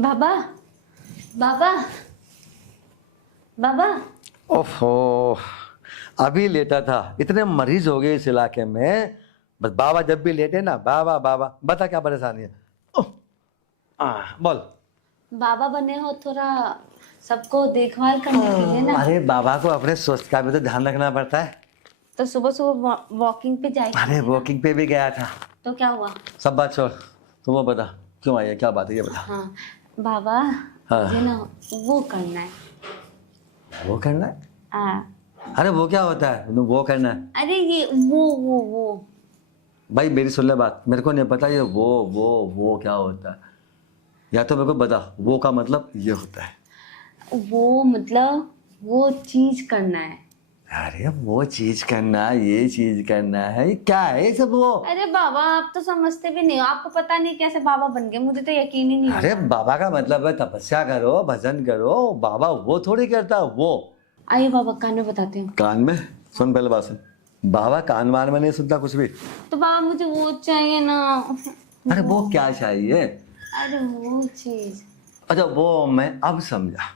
बाबा बाबा बाबा। ओफो, अभी लेटा था। इतने मरीज हो गए इस इलाके में। बस बाबा जब भी लेटे ना, बाबा बाबा, बता क्या परेशानी है। ओह, बोल। बाबा बने हो, थोड़ा सबको देखभाल करने के लिए ना। अरे बाबा को अपने स्वास्थ्य का भी तो ध्यान रखना पड़ता है। तो सुबह सुबह वॉकिंग पे जाए अरे थे ना। वॉकिंग पे भी गया था। तो क्या हुआ? सब बात छोड़, तुम वो बता क्यों आई है, क्या बात है ये बता। हाँ बाबा, हाँ। मुझे ना वो करना है। वो करना है? हाँ। अरे वो क्या होता है, वो करना है? अरे ये वो भाई मेरी सुन ले बात, मेरे को नहीं पता ये वो क्या होता है। या तो मेरे को बता, वो का मतलब ये होता है। वो मतलब वो चीज करना है। अरे वो चीज करना, ये चीज करना है, ये क्या है ये सब वो? अरे बाबा, आप तो समझते भी नहीं हो। आपको पता नहीं कैसे बाबा बन गए, मुझे तो यकीन ही नहीं अरे होता। बाबा का मतलब है तपस्या करो, भजन करो। बाबा वो थोड़ी करता वो। आइए बाबा, कान में बताती हूँ। कान में सुन, पहले बात सुन। बाबा कान वान में नहीं सुनता कुछ भी। तो बाबा मुझे वो चाहिए ना। अरे वो क्या चाहिए? अरे वो चीज। अच्छा वो मैं अब समझा।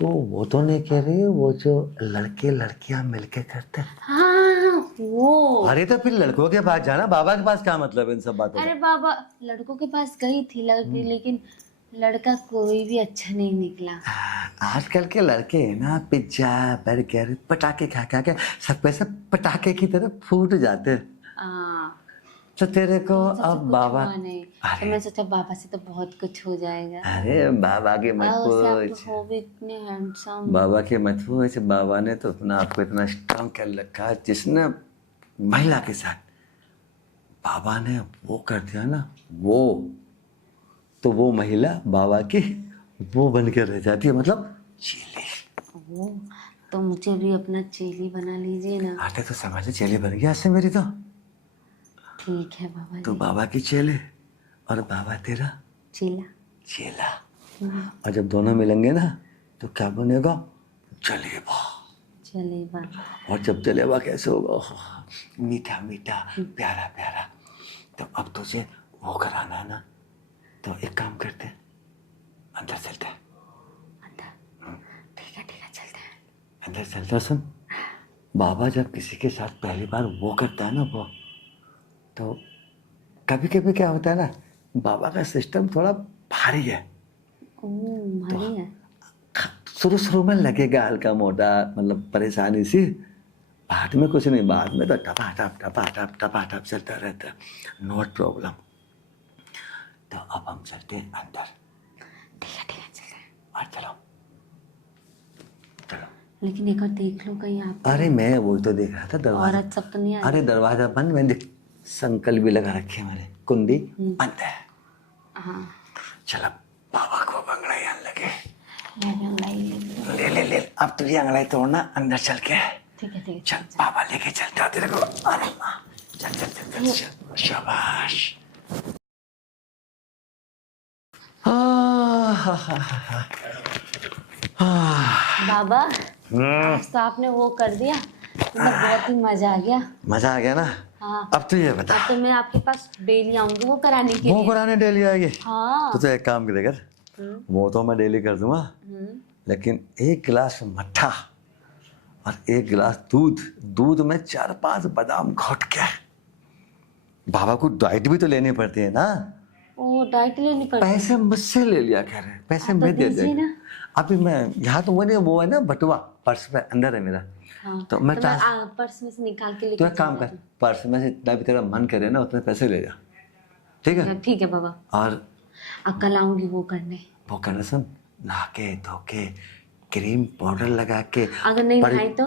तो वो तो नहीं कह रही, वो जो लड़के लड़कियां मिलके करते हैं। हाँ वो। अरे तो फिर लड़कों के पास जाना, बाबा के पास क्या मतलब है इन सब बातों अरे का? बाबा, लड़कों के पास गई थी लेकिन लड़का कोई भी अच्छा नहीं निकला। आजकल के लड़के है ना, पिज्जा बर्गर पटाखे खा खा के सब पैसे पटाखे की तरह फूट जाते हैं। हाँ। तो तेरे को तो मुझसे अब कुछ बाबा। हुआ नहीं। तो अरे मैं सोचा बाबा से तो बहुत कुछ हो जाएगा। अरे बाबा के मत और उससे आप पूछ, तो हो भी इतने हैंडसम। बाबा के मत पूछ। बाबा ने तो अपना आपको इतना स्ट्रांग कर रखा है, जिसने महिला के साथ बाबा ने वो कर दिया ना, वो तो वो महिला बाबा की वो बन के रह जाती है, मतलब चेली। वो तो मुझे भी अपना चेली बना लीजिए ना। आते तो समझ चेली बन गया ऐसे मेरी तो। ठीक है बाबा तो जी। बाबा की चेले और बाबा तेरा चेला। चेला। और जब दोनों मिलेंगे ना तो क्या बनेगा? जलेबा। चले बाबा। और जब जलेबा कैसे होगा? मीठा मीठा, प्यारा प्यारा। तो अब तुझे वो कराना है ना, तो एक काम करते हैं, अंदर चलते हैं। अंदर? ठीक है चलते हैं। अंदर चलते हैं। सुन, बाबा जब किसी के साथ पहली बार वो करता है ना वो, तो कभी कभी क्या होता है ना, बाबा का सिस्टम थोड़ा भारी है। भारी है। शुरू शुरू में लगेगा हल्का मोटा, मतलब परेशानी सी। बाद में कुछ नहीं, बाद में तो टपा टप चलता रहता है, नोट प्रॉब्लम। तो अब हम चलते हैं अंदर। ठीक है चलते हैं। और चलो चलो। लेकिन एक बार देख लो कहीं आप। अरे मैं वो तो देख रहा था दरवाजा। औरत सब तो नहीं आ अरे दरवाजा बंद, मैंने देख संकल भी लगा रखे हैं मैंने, कुंडी बंद है। हाँ। चलो बाबा को अब अंगड़ाई आने लगे। ले। ले ले ले, अब तुझे अंगड़ाई तोड़ना अंदर चल के। ठीक है चल बाबा लेके चलते हो तेरे को। अरे माँ, चल चल चल चल चल, शाबाश। बाबा, आज तो आपने वो कर दिया, मतलब बहुत ही मजा आ गया। मजा आ गया ना? हाँ। अब तो ये बता, अब तो मैं आपके पास डेली आऊंगी वो कराने के वो लिए। कराने डेली आएगी? हाँ। तो एक काम करे कर, वो तो मैं डेली कर दूंगा, लेकिन एक गिलास मट्ठा और एक गिलास दूध, दूध में 4-5 बादाम घोट के। बाबा को डाइट भी तो लेनी पड़ती है ना। ओ, डाइट लेनी पड़ती है। पैसे मुझसे ले लिया कह रहे, पैसे हाँ, तो मैं दे दीजिए देगा। ना। अभी मैं यहाँ तो वो है ना बटुआ, पर्स पे अंदर है मेरा। हाँ, तो मैं पर्स में से निकाल के तो लेके एक काम कर, पर्स में से जितना भी तेरा मन करे ना उतने पैसे ले जा, ठीक है? ठीक है बाबा। और कल आऊंगी वो करने। वो करना, सुन, नहा के धो के क्रीम पाउडर लगा के। अगर नहीं नहाई तो?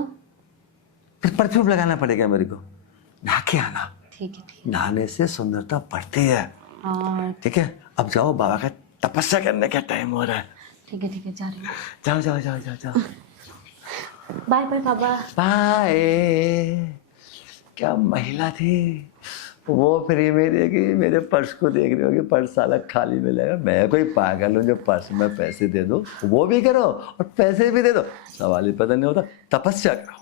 फिर परफ्यूम लगाना पड़ेगा मेरे को। नहा के आना, ठीक है। नहाने से सुंदरता बढ़ती है। हाँ ठीक है, अब जाओ, बाबा का तपस्या करने का टाइम हो रहा है। ठीक है, जा रही हूँ। जाओ जाओ जाओ जाओ जाओ। बाय बाय बाबा। बाय। क्या महिला थी वो, फ्री में देगी, मेरे पर्स को देख रही होगी, पर्स साला खाली मिलेगा। मैं कोई पागल हूँ जो पर्स में पैसे दे दो? वो भी करो और पैसे भी दे दो, सवाल ही पता नहीं होता। तपस्या करो।